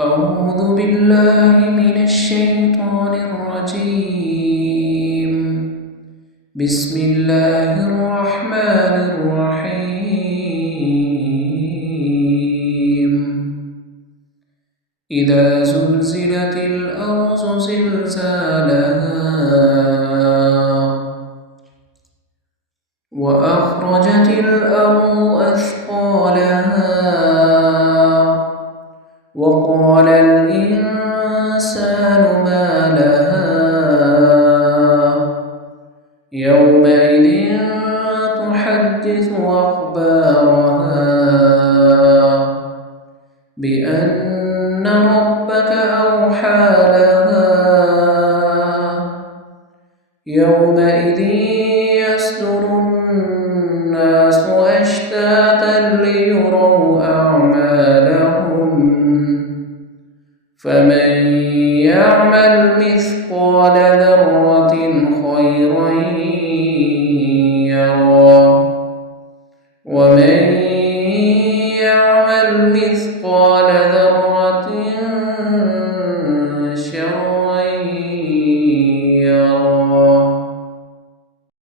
أعوذ بالله من الشيطان الرجيم. بسم الله الرحمن الرحيم. إذا زلزلت الأرض زلزالها وأخرجت الأرض أثقالها وقال الإنسان ما لها يومئذ تحدث أخبارها بأن ربك أوحى لها يومئذ يصدر الناس أشتاتا ليروا أعمالهم فمن يعمل مثقال ذرة خيرا يره ومن يعمل مثقال